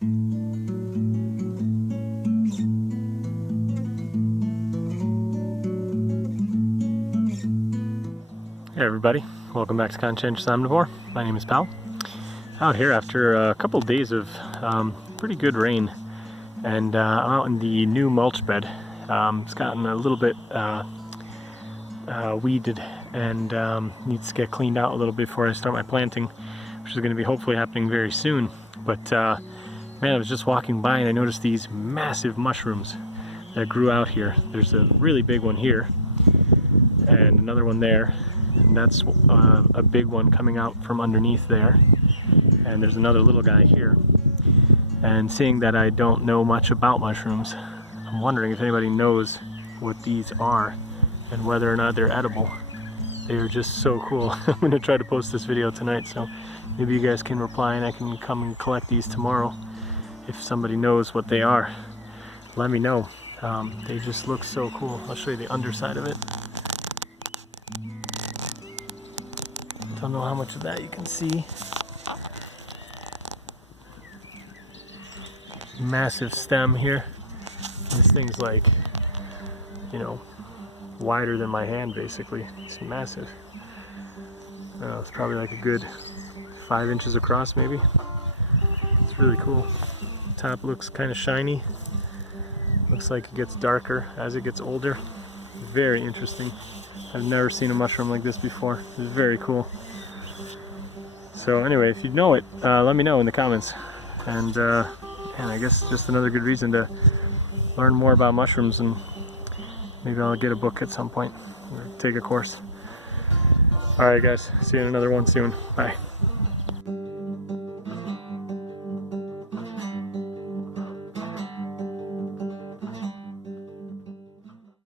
Hey everybody, welcome back to Conscientious Omnivore. My name is Pal. Out here after a couple days of pretty good rain, and I'm out in the new mulch bed. It's gotten a little bit weeded and needs to get cleaned out a little bit before I start my planting, which is going to be hopefully happening very soon. But man, I was just walking by and I noticed these massive mushrooms that grew out here. There's a really big one here and another one there. And that's a big one coming out from underneath there, and there's another little guy here. And seeing that I don't know much about mushrooms, I'm wondering if anybody knows what these are and whether or not they're edible. They are just so cool. I'm going to try to post this video tonight, so maybe you guys can reply and I can come and collect these tomorrow. If somebody knows what they are, let me know. They just look so cool. I'll show you the underside of it. Don't know how much of that you can see. Massive stem here. This thing's like, you know, wider than my hand basically. It's massive. I don't know, it's probably like a good 5 inches across maybe. It's really cool. Top looks kind of shiny. Looks like it gets darker as it gets older. Very interesting. I've never seen a mushroom like this before. It's very cool. So anyway, if you know it, let me know in the comments. And I guess just another good reason to learn more about mushrooms, and maybe I'll get a book at some point or take a course. Alright guys, see you in another one soon. Bye.